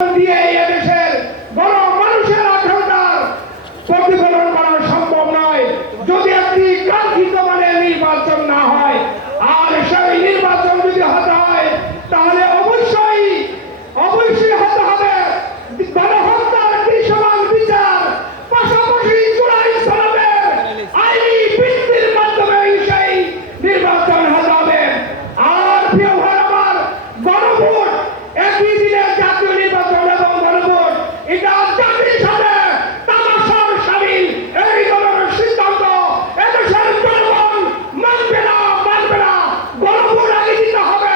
দিয়ে এদেশের বড় মানুষের আকাঙ্ক্ষার প্রতিফলন করা সম্ভব নয় যদি একটি কাঙ্ক্ষিত মানে নির্বাচন না হয় আর সেই নির্বাচন যদি হতে হয় তাহলে অবশ্যই অবশ্যই হতে হবে গণহত্যার দৃশ্যমান বিচার পাশাপাশি জুলাই সনদের আইনি ভিত্তির মাধ্যমে সেই নির্বাচন হতে হবে আর প্রিয় ভাই আমার গণভোট একই দিনে জাতীয় নির্বাচন এবং গণভোট এটা জাতির সাথে তামাশার সামিল এই ধরনের সিদ্ধান্ত এদেশের জনগণ মানবে না মানবে না গণভোট আগে দিতে হবে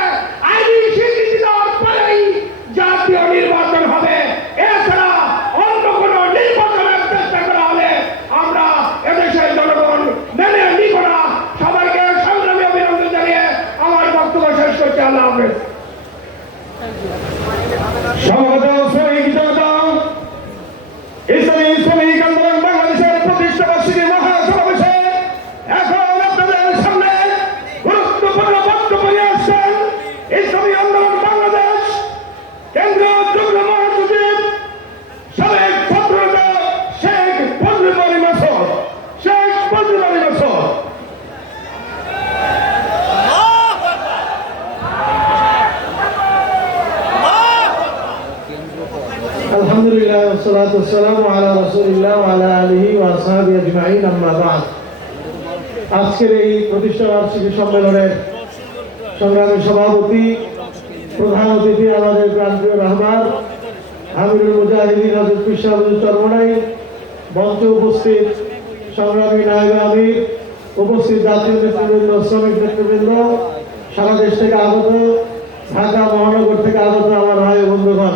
আইনি স্বীকৃতি দেওয়ার পরেই জাতীয় নির্বাচন হবে এছাড়া অন্য কোনো নির্বাচনের চেষ্টা করা হলে আমরা এদেশের জনগণ মেনে নিব না সবাইকে সংগ্রামী অভিনন্দন জানিয়ে আমার বক্তব্য শেষ করছি আল্লাহ হাফেজ সমাজ শ্রমিক জনতা ইসলামী শ্রমিক আন্দোলন বাংলাদেশের প্রতিষ্ঠা বার্ষিকী মহাসমাবেশে এখন আপনাদের সামনে গুরুত্বপূর্ণ বক্তব্য নিয়ে আসছেন ইসলামী আন্দোলন বাংলাদেশ কেন্দ্রীয় যুগ্ম মহাসচিব সাবেক ছাত্রনেতা শেখ ফজলুল আলী মাসুদ শেখ ফজলুল আলী মাসুদ আলহামদুলিল্লাহ والصلاة والسلام على رسول الله وعلى آله وأصحابه أجمعين أما بعد আজকের এই প্রতিষ্ঠা বার্ষিকী সম্মেলনের সংগ্রামী সভাপতি, প্রধান অতিথি আমাদের প্রান্তীয় রহমান আমিরুল মুজাহিদিন চরমনাই, মঞ্চে উপস্থিত সংগ্রামী নায়ক আমির, উপস্থিত জাতীয় নেতৃবৃন্দ, শ্রমিক নেতৃবৃন্দ, সারা দেশ থেকে আগত, ঢাকা মহানগর থেকে আগত আমার ভাই বন্ধুগণ।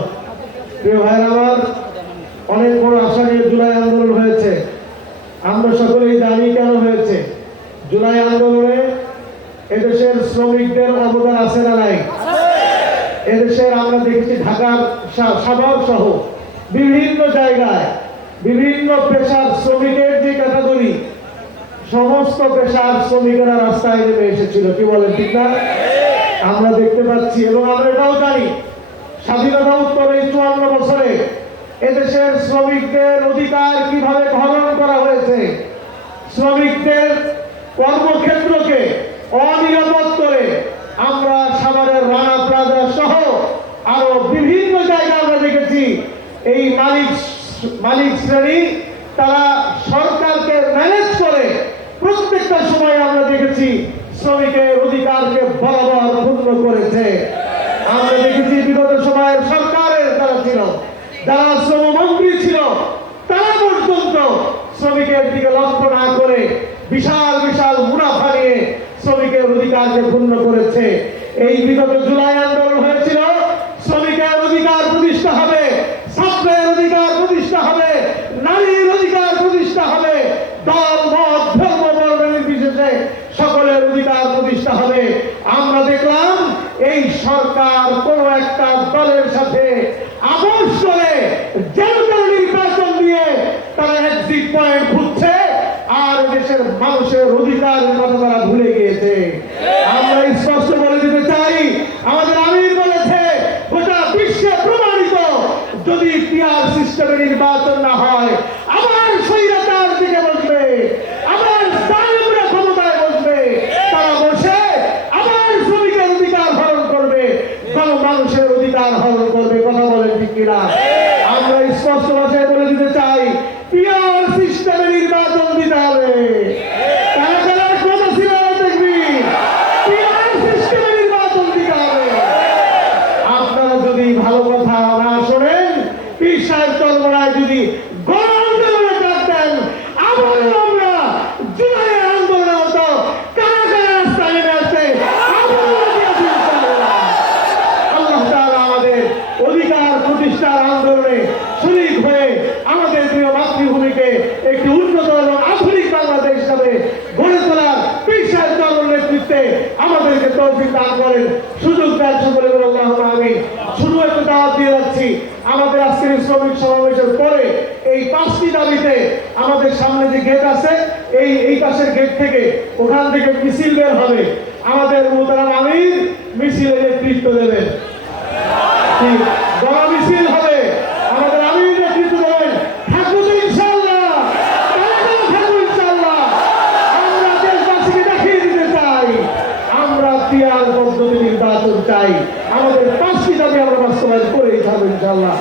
প্রিয় ভাইয়ের আমার, অনেক বড় আশা নিয়ে জুলাই আন্দোলন হয়েছে। আমরা সকলেই জানি কেন হয়েছে জুলাই আন্দোলনে এদেশের শ্রমিকদের অবদান আছে না নাই? এদেশের আমরা দেখেছি ঢাকার সা- সাভার সহ বিভিন্ন জায়গায় বিভিন্ন পেশার শ্রমিকের যে ক্যাটাগরি সমস্ত পেশার শ্রমিকেরা রাস্তায় নেমে এসেছিল। কি বলেন ঠিক না? আমরা দেখতে পাচ্ছি এবং আমরা এটাও জানি স্বাধীনতা উত্তর এই চুয়ান্ন বছরে এদেশের শ্রমিকদের অধিকার কীভাবে হরণ করা হয়েছে শ্রমিকদের কর্মক্ষেত্রকে অনিরাপদ করে আমরা সাভারের রানা প্লাজা সহ আরও বিভিন্ন জায়গায় আমরা দেখেছি, এই মালিক মালিক শ্রেণি, তারা সরকারকে ম্যানেজ করে প্রত্যেকটা সময় আমরা দেখেছি শ্রমিকের অধিকারকে বরাবর পূর্ণ করেছে। আমরা দেখেছি বিগত সময়ের সরকারের যারা ছিল, যারা শ্রমমন্ত্রী ছিল, তারা পর্যন্ত শ্রমিকের দিকে লক্ষ্য না করে বিশাল বিশাল মুনাফা নিয়ে শ্রমিকের অধিকারকে পূর্ণ করেছে। এই বিগত জুলাই আন্দোলন হয়েছিল শ্রমিকের অধিকার প্রতিষ্ঠা হবে ছাত্রের অধিকার প্রতিষ্ঠা হবে নারীর অধিকার প্রতিষ্ঠা হবে দল মত ধর্ম বর্ণ সকলের অধিকার প্রতিষ্ঠা হবে। আমরা দেখলাম এই সরকার কোন একটা দলের সাথে আপোষ করে তেন নির্বাচন দিয়ে তারা এক্সিট পয়েন্ট খুঁজছে আর দেশের মানুষের অধিকারের কথা তারা ভুলে গিয়েছে। আমরা স্পষ্ট বলে দিতে চাই, আমাদের আমির বলেছে, গোটা বিশ্বে প্রমাণিত, যদি পিয়ার সিস্টেমে নির্বাচন না হয় আবার স্বৈরাচার দিকে বসবে আবার জালেমরা ক্ষমতায় বসবে তারা বসে আবার শ্রমিকের অধিকার হরণ করবে গণ মানুষের অধিকার হরণ করবে কথা বলেন ঠিক কিনা আমরা স্পষ্ট ভাষায় বলে দিতে চাই পিয়ার সিস্টেমে নির্বাচন দিতে হবে কারা কারা কথা ছিল দেখবি পিয়ার সিস্টেমে নির্বাচন দিতে হবে আপনারা যদি ভালো কথা না শোনেন পীর সাহেব চন্দ্রায় যদি গণ আন্দোলনে ডাক দেন আবারও আমরা জুলাইয়ের আন্দোলনের মতো কারা কারা রাস্তায় নেমে আসছে আবারও দিয়েছি ইনশাআল্লাহ। আল্লাহ তাআলা আমাদের অধিকার প্রতিষ্ঠার আন্দোলনে শরীক হয়ে আমাদের প্রিয় মাতৃভূমিকে একটি উন্নত এবং আধুনিক বাংলাদেশ হিসাবে গড়ে তোলার সাহেব চন্দ্রের নেতৃত্বে আমাদেরকে তৌফিক দান করেন। সুযোগ দেন সকলে আমি শুরু একটু দাওয়াত দিয়ে যাচ্ছি, আমাদের আজকের শ্রমিক সমাবেশের পরে এই পাঁচটি দাবিতে আমাদের সামনে যে গেট আছে, এই এই পাশের গেট থেকে ওখান থেকে মিছিল বের হবে। আমাদের মোতারাম আমির মিছিলের নেতৃত্ব দেবেন। গণ মিছিল হবে পিয়ার পদ্ধতি নির্বাচন চাই। আমাদের পাঁচটি দাবি আমরা বাস্তবায়ন করেই থাকব ইনশাল্লাহ